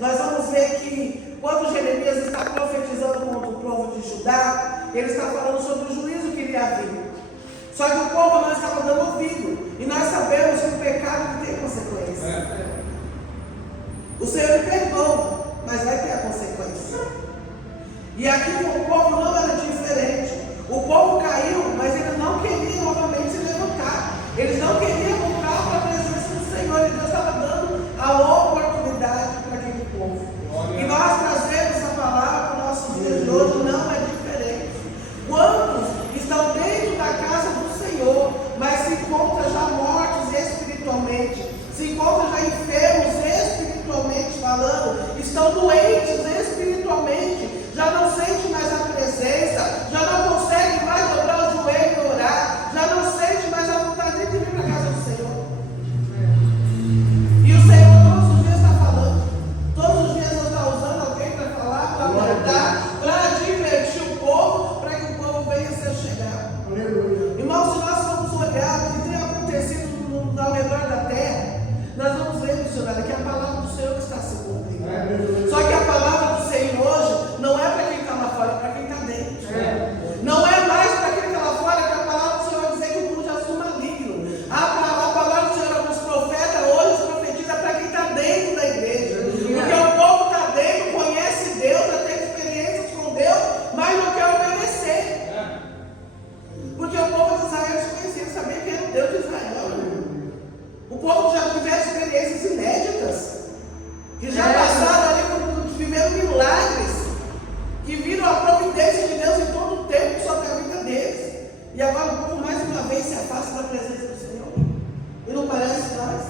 nós vamos ver que quando Jeremias está profetizando contra o povo de Judá, ele está falando sobre o juízo que iria vir. Só que o povo não estava dando ouvido. E nós sabemos que o pecado tem consequência. O Senhor lhe perdoa, mas vai ter a consequência. E aqui o povo não era diferente. O povo caiu, mas eles não queriam novamente se levantar. Eles não queriam voltar para a presença do Senhor. E Deus estava dando a oportunidade para aquele povo. E nós trazemos essa palavra para o nosso dia de hoje, não é diferente. Quantos estão dentro da casa do Senhor, mas se encontram já mortos espiritualmente, se encontram já enfermos espiritualmente falando, estão doentes espiritualmente, já não sentem mais a presença, já não conseguem mais dobrar o joelho e orar, já não sentem mais a vontade de vir para a casa do Senhor. E o Senhor todos os dias está falando, todos os dias Deus está usando alguém para falar, para alertar, para divertir o povo, para que o povo venha a ser chegado. Irmãos, se nós vamos olhar o que tem acontecido ao redor da terra, nós vamos ver, missionário, que é a palavra do Senhor que está se cumprindo. Só que a palavra do Senhor hoje não é para quem está lá fora, é para quem está dentro. Não é mais para quem está lá fora que a palavra do Senhor vai dizer que o mundo já sou maligno. A palavra do Senhor, alguns profetas hoje profetiza para quem está dentro da igreja. Porque o povo está dentro, conhece Deus, já tem experiências com Deus, mas não quer obedecer. Porque o povo de Israel desconhecia, sabia quem era o Deus de Israel. O povo já tiveram experiências inéditas, que já passaram ali por viveram milagres, que viram a providência de Deus em todo o tempo sobre a vida deles. E agora o povo mais uma vez se afasta da presença do Senhor. E não parece nós.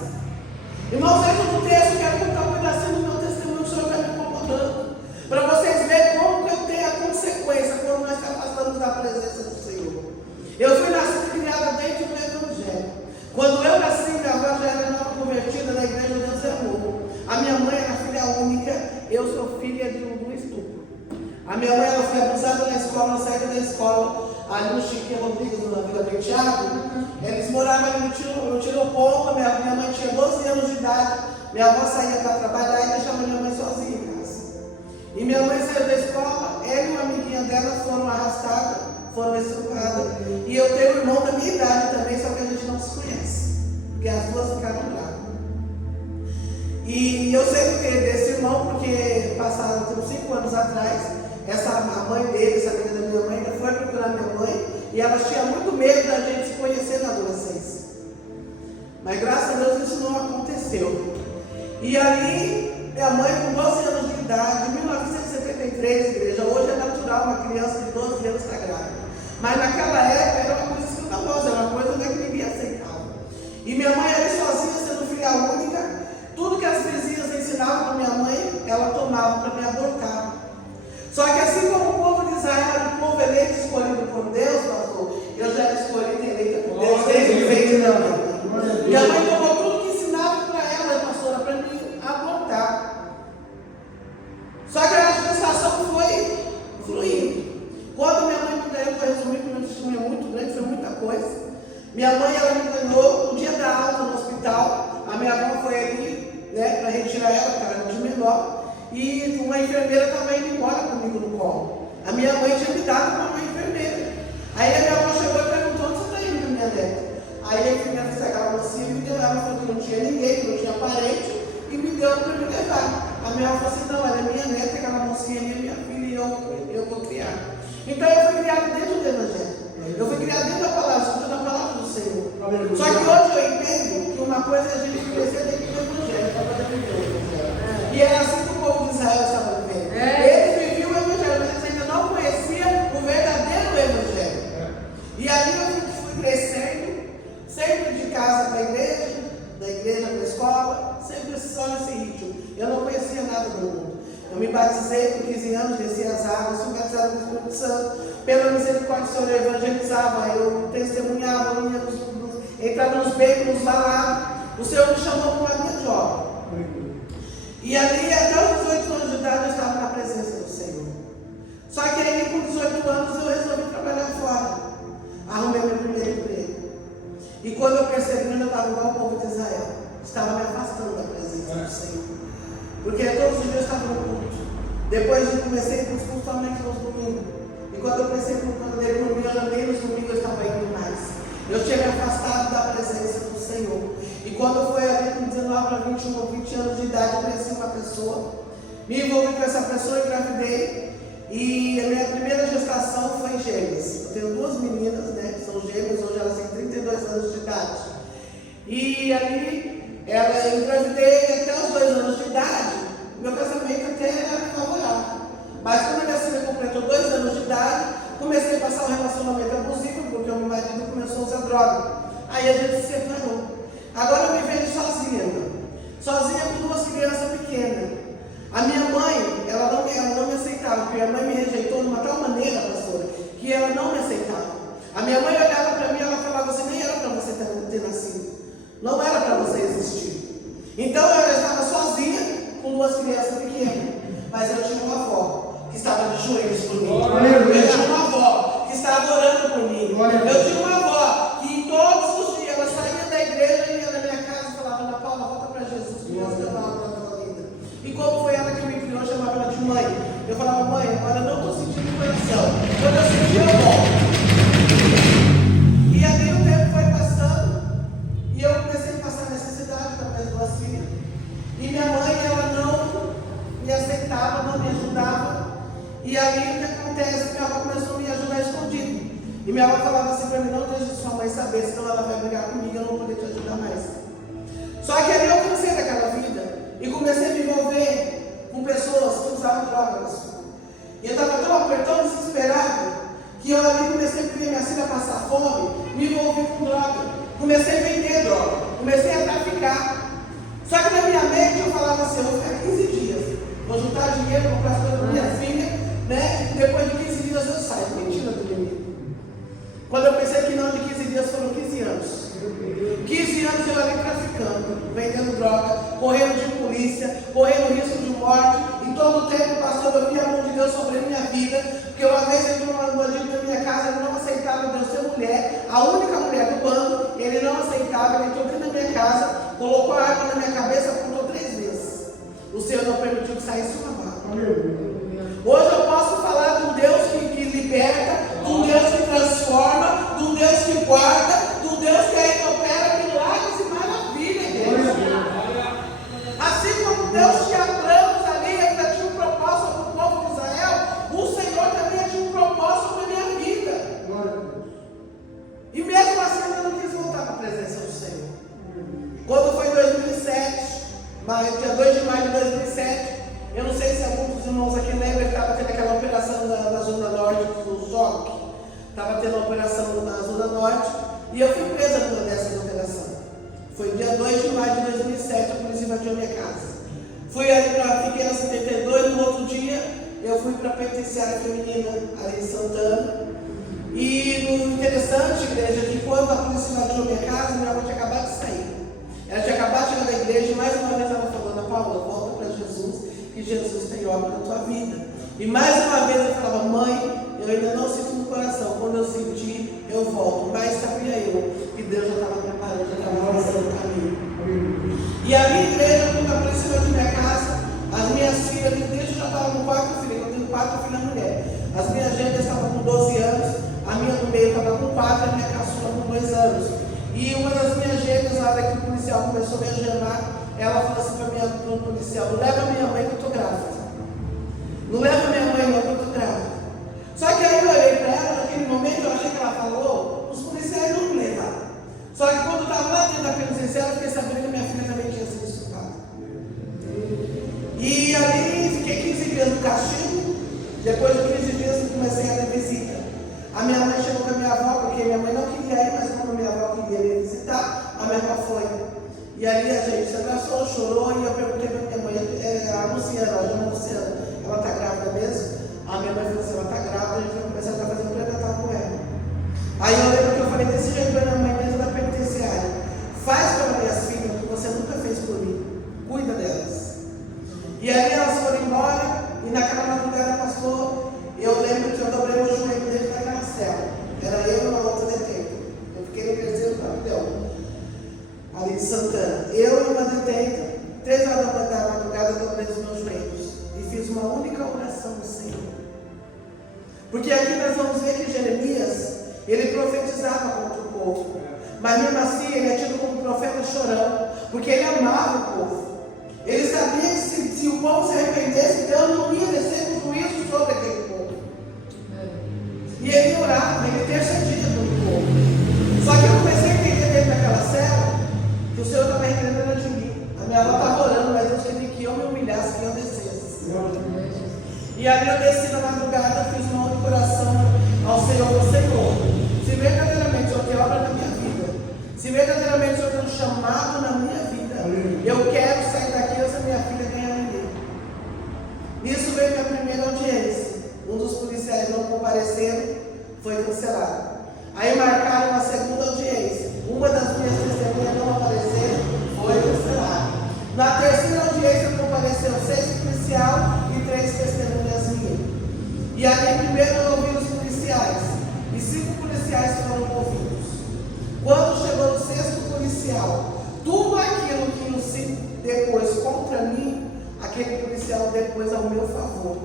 Irmãos, dentro do texto, eu quero contar um pedacinho do meu testemunho que o Senhor está me incomodando, para vocês verem como que eu tenho a consequência quando nós nos afastamos da presença do Senhor. Eu fui nascida e criada dentro do Evangelho. Quando eu nasci, minha avó já era nova convertida na igreja de Deus é Amor. A minha mãe era filha única, eu sou filha de um estupro. A minha mãe ela foi abusada na escola, na saída da escola, ali no Chiquinho Rodrigues, na Vila Penteado. Eles moravam ali no Tiroponto, minha mãe tinha 12 anos de idade, minha avó saía para trabalhar e deixava minha mãe sozinha em casa. E minha mãe saiu da escola, ela e uma amiguinha dela foram arrastadas, foram estupradas. E eu tenho um irmão da minha idade também, só que a gente não se conhece, porque as duas ficaram bravas. E eu sei desse irmão, porque passaram 5 anos atrás, a mãe dele, essa amiga da minha mãe, ainda foi procurar minha mãe, e ela tinha muito medo da gente se conhecer na adolescência. Mas graças a Deus isso não aconteceu. E ali, minha mãe com 12 anos de idade, em 1973, igreja, hoje é natural uma criança de 12 anos estar grávida. Mas naquela época era uma coisa escandalosa, era uma coisa que ninguém aceitava. E minha mãe ali sozinha, sendo filha única, tudo que as vizinhas ensinavam para minha mãe, ela tomava para me abortar. Só que assim como o povo de Israel era o povo eleito e escolhido por Deus, pastor, eu já era escolhida e eleita por Deus desde o ventre da minha mãe. Minha mãe tomou tudo que ensinava para ela, pastora, para me abortar. Só que a gestação foi fluindo. Quando minha mãe me ganhou, para resumir, porque meu testemunho é muito grande, foi muita coisa. Minha mãe, ela me ganhou no dia da alta no hospital. A minha avó foi ali, para retirar ela, porque ela era de menor. E uma enfermeira estava indo embora comigo no colo. A minha mãe tinha me dado para uma enfermeira. Aí a minha avó chegou e perguntou: onde você está indo, minha neta? Aí a enfermeira fez aquela mocinha e me deu. Ela falou que não tinha ninguém, que não tinha parente, e me deu para me levar. A minha avó falou assim: não, ela é minha neta, aquela mocinha ali é minha filha e eu vou criar. Então eu fui criada dentro do Evangelho. Eu fui criada dentro da palavra, escutando a palavra do Senhor. Só que hoje eu entendo que uma coisa é a gente crescer dentro do Evangelho, outra dentro do Evangelho. E era assim que o povo de Israel estava vivendo. Eles viviam o Evangelho, mas eles ainda não conheciam o verdadeiro Evangelho. E ali eu fui crescendo, sempre de casa para a igreja, da igreja para a escola, sempre só nesse ritmo. Eu não conhecia nada do mundo. Eu me batizei com 15 anos, desci as águas, fui batizado com o Espírito Santo. Pela misericórdia do Senhor, eu evangelizava, eu testemunhava, entrava nos becos, nos balados. O Senhor me chamou para uma linha de obra. E ali, até os 18 anos de idade, eu estava na presença do Senhor. Só que aí, com 18 anos, eu resolvi trabalhar fora. Arrumei meu primeiro emprego. E quando eu percebi que eu estava igual ao povo de Israel, estava me afastando da presença do Senhor. porque todos os dias eu estava no culto. Depois eu comecei a ir para os cultos somente aos domingos. E quando eu comecei a ler no meu nem nos domingos eu estava indo mais. Eu tinha me afastado da presença do Senhor. E quando foi ali com 19 para 21 ou 20 anos de idade, eu conheci uma pessoa, me envolvi com essa pessoa, engravidei. E a minha primeira gestação foi em gêmeas. Eu tenho duas meninas, né? São gêmeas, hoje elas têm 32 anos de idade. E ali, eu engravidei até os 2 anos de idade. Meu casamento até era favorável. Mas quando a minha filha completou 2 anos de idade, comecei a passar um relacionamento abusivo, porque o meu marido começou a usar droga. Aí a gente se separou. Agora eu me vejo sozinha, sozinha com 2 crianças pequenas. A minha mãe, ela não me aceitava, porque a minha mãe me rejeitou de uma tal maneira, pastora, que ela não me aceitava. A minha mãe olhava para mim e ela falava assim, nem era para você ter nascido. Não era para você existir. Então eu estava sozinha com 2 crianças pequenas. Mas eu tinha uma avó que estava de joelhos por mim. Eu tinha uma avó que estava orando por mim. Eu tinha uma avó que todos os dias ela saía da igreja e ia na minha casa e falava, Ana Paula, volta para Jesus, que Deus deu palavra na tua vida. E como foi ela que me criou, eu chamava ela de mãe. Eu falava, mãe, agora eu não estou sentindo coração. Quando eu sentir, eu volto. E ali o tempo foi passando. E eu comecei a passar necessidade com as minhas 2 filhas. E minha mãe, ela não me aceitava, não me ajudava. E ali o que acontece? Minha avó começou a me ajudar escondido. E minha avó falava assim para mim, não deixe sua mãe saber, senão ela vai brigar comigo, eu não vou poder te ajudar mais. Só que ali eu cansei daquela vida e comecei a me envolver com pessoas que usavam drogas. E eu estava tão desesperado que eu ali comecei a ver minha filha passar fome, me envolvi com droga. Comecei a vender droga, comecei a traficar. Só que na minha mente eu falava assim, eu vou ficar 15 dias, vou juntar dinheiro, comprar as coisas para minha filha, né? E depois de 15 dias eu saio. Mentira do inimigo. Quando eu pensei que não, de 15 dias foram 15 anos. 15 anos eu ali traficando, vendendo droga, correndo de polícia, correndo risco de morte. E todo o tempo, pastor, eu via a mão de Deus sobre a minha vida, porque uma vez entrou um bandido na minha casa, ele não aceitava Deus ser mulher, a única mulher do bando, ele não aceitava, ele entrou dentro da minha casa, colocou a arma na minha cabeça, apontou 3 vezes. O Senhor não permitiu que saísse uma bala. Hoje eu posso falar de um Deus que liberta, de um Deus que transforma, de um Deus que guarda, de um Deus que ainda opera milagres e maravilhas, Deus. Assim como Deus tinha planos ali, ainda tinha um propósito para o povo de Israel, o Senhor também tinha um propósito para a minha vida. E mesmo assim eu não quis voltar para a presença do Senhor. Quando foi em 2007, dia 2 de maio de 2007, eu não sei se alguns dos irmãos aqui lembram, estava tendo aquela operação na Zona Norte do ZOC. Estava tendo uma operação na Zona Norte e eu fui presa numa dessas operações. Foi dia 2 de maio de 2007, a polícia invadiu a minha casa. Fiquei na 72, no outro dia eu fui para a penitenciária feminina ali em Santana. E no interessante, igreja, que quando a polícia invadiu a minha casa, minha avó tinha acabado de sair. Ela tinha acabado de chegar da igreja e mais uma vez ela falou, Ana Paula, volta para Jesus, que Jesus tem obra na tua vida. E mais uma vez eu falava, mãe, eu ainda não sinto no coração, quando eu sentir, eu volto. Mas sabia eu que Deus já estava preparando, já estava fazendo o caminho. E a minha igreja, quando a polícia invadiu minha casa, as minhas filhas, desde já estavam com 4 filhas, eu tenho 4 filhas mulheres. As minhas gêmeas estavam com 12 anos, a minha do meio estava com 4, a minha caçula com 2 anos. E uma das minhas gêmeas, na hora que o policial começou a me algemar, ela falou assim para o policial, não leva minha mãe que eu estou grávida. Não leva minha mãe não que eu estou grávida. Só que aí eu olhei para ela, naquele momento eu achei que ela falou, os policiais não me levaram. Só que quando eu estava lá dentro da penitenciária, eu fiquei sabendo que minha filha também tinha sido estuprada. E ali fiquei 15 dias no castigo, depois de 15 dias eu comecei a ter visita. A minha mãe chegou com a minha avó, porque minha mãe não queria ir, mas como a minha avó queria me visitar, a minha avó foi. E ali a gente se abraçou, chorou, e eu perguntei para minha mãe, a Luciana, a Jana Luciana, ela está grávida mesmo? A minha mãe falou assim, ela está grávida, a gente vai começar a fazer um pré-natal com ela. Aí eu lembro que eu falei desse jeito para minha mãe dentro da penitenciária, faz para minhas filhas o que você nunca fez por mim, cuida delas. E aí elas foram embora, e naquela madrugada, pastor, eu lembro que eu dobrei meu joelho dentro daquela cela. Era eu e uma outra detenta. Eu fiquei no terceiro pavilhão, ali de Santana. Eu e uma detenta, 3 horas da madrugada, eu dobrei os fiz uma única oração ao Senhor. Porque aqui nós vamos ver que Jeremias, ele profetizava contra o povo. Mas mesmo assim, ele é tido como profeta chorão, porque ele amava o povo. Ele sabia que se o povo se arrependesse, Deus não ia descer com juízo sobre aquele povo. E ele orava, ele intercedia pelo povo. Só que eu comecei a entender dentro daquela cela que o Senhor estava requerendo de mim. A minha avó estava orando, mas Deus queria que eu me humilhasse, que eu descesse. E ali eu desci na madrugada, fiz uma única oração ao Senhor, se verdadeiramente eu tenho obra na minha vida, se verdadeiramente eu tenho um chamado na minha vida, eu quero sair daqui e essa minha filha ganhar ninguém. Nisso veio minha primeira audiência. Um dos policiais não compareceram, foi cancelado. Aí marcaram uma segunda audiência. Uma das minhas testemunhas não apareceram, foi cancelada. Na terceira audiência compareceram 6 policiais e 3 testemunhas minhas. E ali primeiro eu ouvi os policiais, e 5 policiais foram ouvidos. Quando chegou no 6º policial, tudo aquilo que os 5 depois contra mim, aquele policial depois ao meu favor.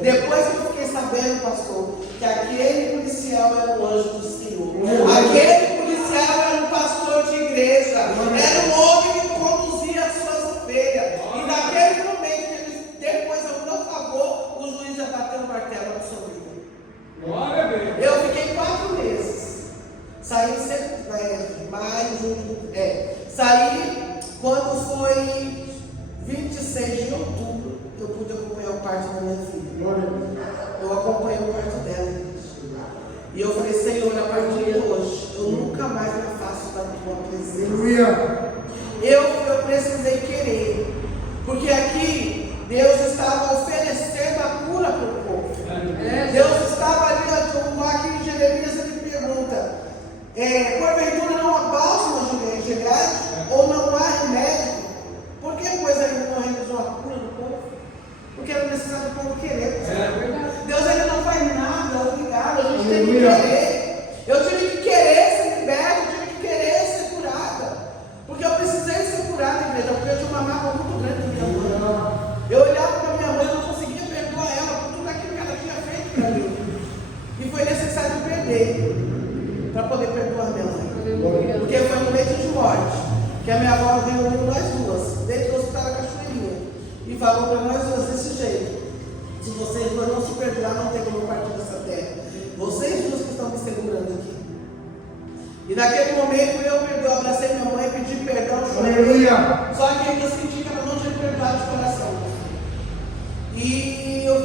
Depois que eu fiquei sabendo, pastor, que aquele policial era o anjo do Senhor. Aquele policial era um pastor de igreja. Era um homem que conduzia as suas ovelhas. E naquele momento, ele, depois ao meu favor, o juiz já bateu o martelo na sua vida. Glória a Deus. Eu fiquei 4 meses. Saí em maio, junho. Saí quando foi 26 de outubro, eu pude acompanhar o parto da minha filha. Eu acompanhei o parto dela. E eu falei, Senhor, a partir de hoje, eu nunca mais me afasto da tua presença. Eu precisei querer. Porque aqui, Deus estava oferecendo a cura para o povo. Deus estava ali, aqui em Jeremias, ele pergunta, porventura não há bálsamo ou não há remédio? Por que, pois, ainda não realizou a cura do povo? Porque era necessário o povo querer. Deus ainda não faz nada obrigado, a gente tem que querer. Eu tive que querer ser liberta, eu tive que querer ser curada. Porque eu precisei ser curada, igreja, porque eu tinha uma mágoa muito grande da minha mãe. Eu olhava para minha mãe e não conseguia perdoar ela por tudo aquilo que ela tinha feito para mim. E foi necessário perder para poder perdoar minha mãe. Porque foi no leito de morte que a minha avó reuniu nós duas, dentro do hospital da Cachoeirinha, e falou para nós duas desse jeito: se vocês duas não se perdoar, não tem como partir dessa terra. Vocês duas que estão me segurando aqui. E naquele momento eu abracei minha mãe, pedi perdão, chorei. Só que ainda senti que ela não tinha perdoado de coração.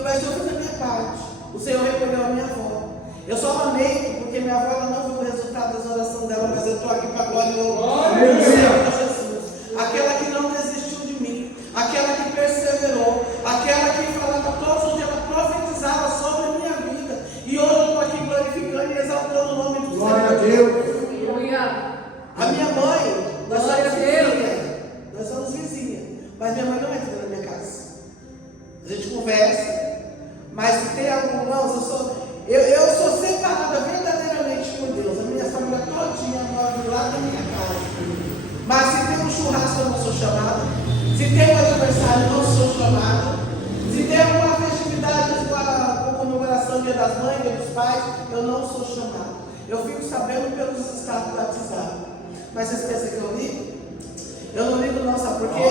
Mas eu fiz a minha parte. O Senhor recolheu a minha avó. Eu só lamento porque minha avó ela não viu o resultado das orações dela, mas eu estou aqui para a glória do Senhor Jesus. Aquela que não desistiu de mim, aquela que perseverou, aquela que falava todos os dias, ela profetizava sobre a minha vida. E hoje eu estou aqui glorificando e exaltando o nome do Senhor. Glória a Deus. A minha mãe, nós somos vizinhas, mas minha mãe não entra na minha casa. A gente conversa, mas se tem algum eu sou separada verdadeiramente por Deus. A minha família todinha mora do lado da minha casa. Mas se tem um churrasco, eu não sou chamada. Se tem um aniversário, eu não sou chamada. Se tem alguma festividade com comemoração, Dia das Mães, Dia dos Pais, eu não sou chamada. Eu fico sabendo pelos estados do WhatsApp. Mas vocês pensam que eu ligo? Eu não ligo não, sabe por quê?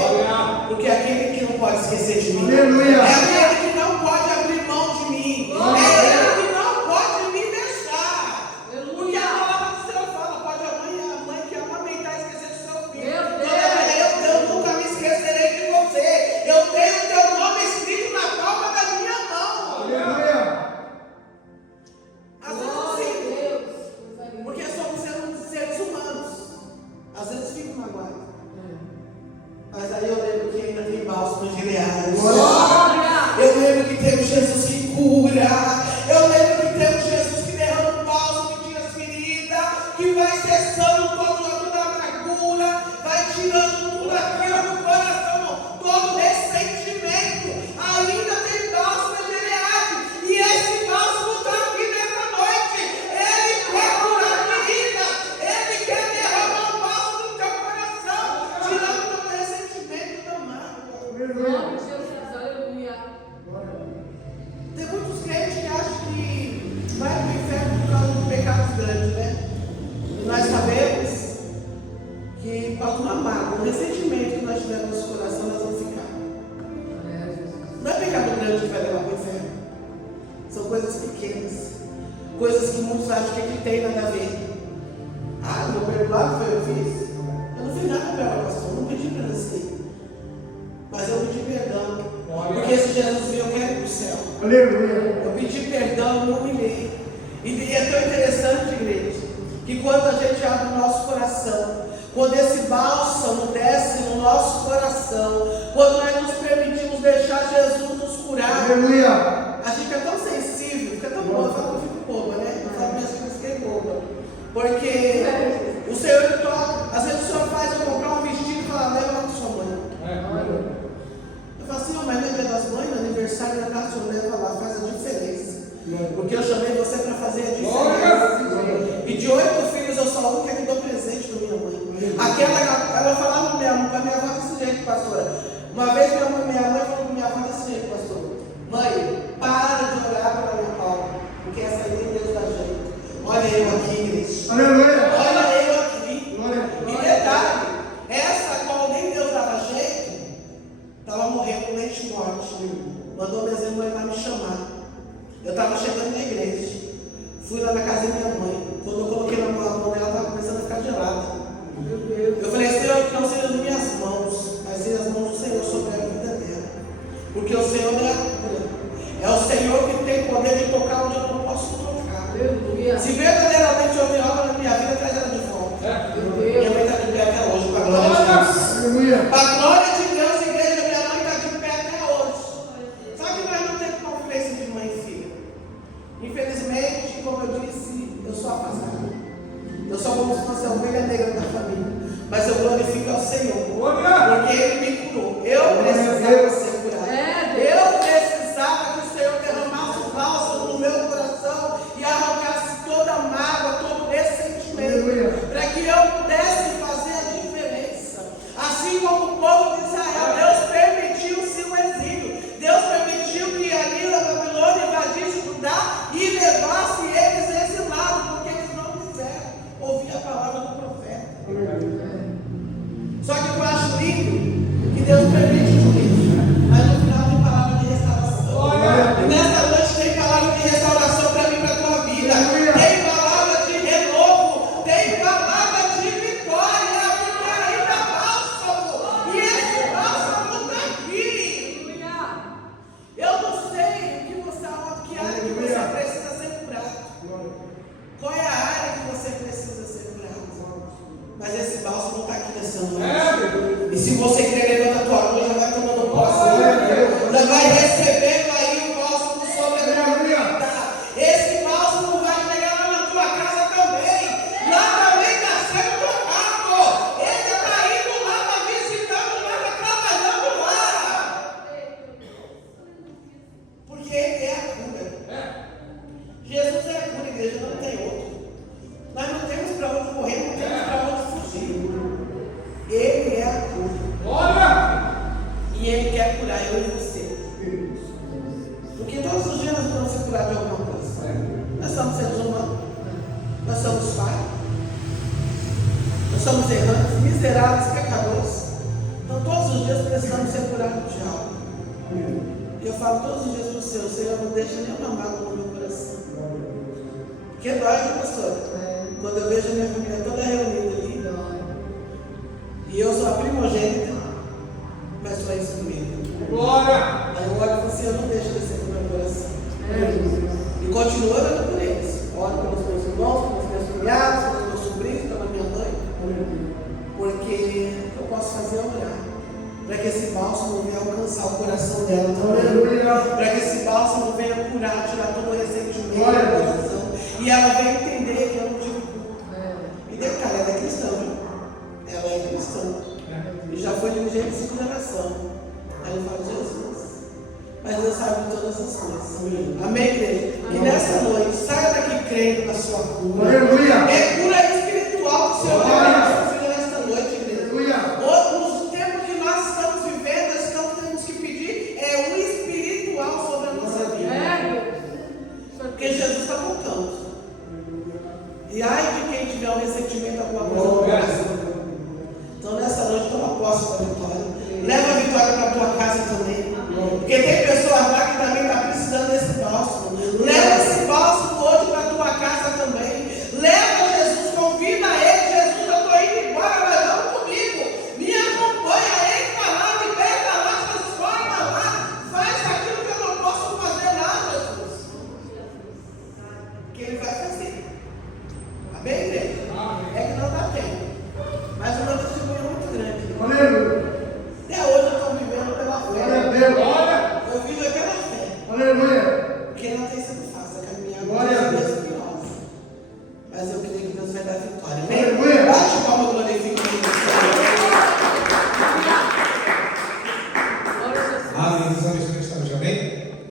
Porque é aquele que não pode esquecer de mim. Aleluia. É aquele que não pode abrir mão de mim. É aquele que não pode me deixar. Porque a palavra do Senhor fala, pode a mãe que amamentar e esquecer do seu filho. Eu nunca me esquecerei de você. Eu tenho o teu nome escrito na palma da minha mão. Aleluia. Às vezes sim, porque somos seres humanos. Às vezes fico magoado. Mas aí eu lembro que ainda tem bálsamo de Gileade. coisas que muitos acham que tem nada a ver. Ah, meu perdoado foi eu que fiz? Eu não fiz nada para ela, pastor, eu não pedi para você. Mas eu pedi perdão. Porque se Jesus viu, eu quero ir para o céu. Eu pedi perdão, eu me humilhei. E é tão interessante, igreja, que quando a gente abre o nosso coração, quando esse bálsamo desce no nosso coração, quando nós nos permitimos deixar Jesus nos curar, a gente fica tão sensível, fica tão boa. Eu falo que eu fico boba, né? Eu falo minhas coisas que é boba. Porque o Senhor me toca. Às vezes o Senhor faz eu comprar um vestido e fala, leva lá com sua mãe. Eu falo assim, mas não é dia das mães, no aniversário da casa, o Senhor leva lá, faz a diferença. Porque eu chamei você para fazer a diferença. E de 8 filhos, eu sou a única que dou presente para minha mãe. Ela falava com a minha avó desse jeito, pastora. Uma vez minha mãe falou com minha avó desse jeito, pastor. Mãe, para de orar pela minha palma, porque essa aí tem Deus da gente. Olha eu aqui, igreja. Olha eu aqui. E detalhe, essa qual nem Deus dava jeito, estava morrendo com leite morte. Mandou minhas irmãs lá me chamar. Eu estava chegando na igreja. Fui lá na casa da minha mãe. Quando eu coloquei na mão dela, ela estava começando a ficar gelada. Eu falei, Senhor, que não seja nas minhas mãos, mas seja as mãos do Senhor sobre a vida dela. Porque o Senhor é a cura. É o Senhor que tem poder de tocar onde eu não posso tocar. Se verdadeiramente eu me obra na minha vida, traz ela de volta. Minha mãe está de pé até hoje, para a glória de Deus. Para a glória de Deus, igreja, minha mãe está de pé até hoje. Sabe que nós não temos conflito de mãe e filha. Infelizmente, como eu disse, eu sou afastado. Eu sou como se fosse a ovelha negra da família. Mas eu glorifico ao Senhor. Porque Ele me curou. Eu precisava ser curado. Eu precisava que o Senhor derramasse o bálsamo no meu coração e arrancasse toda a mágoa, todo ressentimento. Para que eu pudesse fazer a diferença. Assim como o povo de Israel, Deus permitiu-se o exílio. Deus permitiu que ali a Babilônia invadisse Judá e levasse eles a esse lado. Porque eles não quiseram ouvir a palavra do profeta. Só que eu acho lindo que Deus permite isso, mas no final tem palavra de restauração. E nessa noite tem palavra de restauração para mim e para a tua vida. Tem palavra de renovo, tem palavra de vitória, porque ainda bálsamo. E esse bálsamo está aqui. Eu não sei que área que você precisa ser curado. Qual é a área que você precisa ser curado? Mas esse bálsamo está aqui nessa noite. E se você quer levantar a tua mão, já vai tomando posse. Já vai recebendo aí o bálsamo sobre a tua vida. Esse bálsamo vai chegar lá na tua casa também. Lá também está sendo tocado. Ele está indo lá, está visitando lá, está trabalhando lá. Porque Ele é a cura. Jesus é a cura, igreja, não tem outro. Nós não temos para onde correr, não temos para onde fugir. Ele é a cura. E Ele quer curar eu e você. Porque todos os dias nós vamos ser curados de alguma coisa. Nós somos seres humanos. Nós somos falhos. Nós somos errantes, miseráveis, pecadores. Então todos os dias precisamos ser curados de algo. E eu falo todos os dias para o Senhor, não deixa nenhuma mágoa no meu coração. Porque dói, né, pastor? Quando eu vejo a minha família toda reunida ali, e eu sou a primogênita, mas sou isso comigo. Glória! Aí eu olho e falo assim, eu não deixo descer no meu coração. E continuo orando por eles. Oro pelos meus irmãos, pelos meus cunhados, pelos meus sobrinhos, pela minha mãe. Porque eu posso fazer é orar. Para que esse bálsamo venha alcançar o coração dela também. Para que esse bálsamo venha curar, tirar todo o ressentimento do coração. E ela venha entender que eu não digo tudo. E detalhe, ela é cristã, viu? Ela é cristã. E já foi de urgência de geração. Aí eu falo, Jesus. Mas Deus sabe de todas as coisas. Amém, igreja? Que nessa noite, saia daqui crendo na sua cura. É cura espiritual que o Senhor vai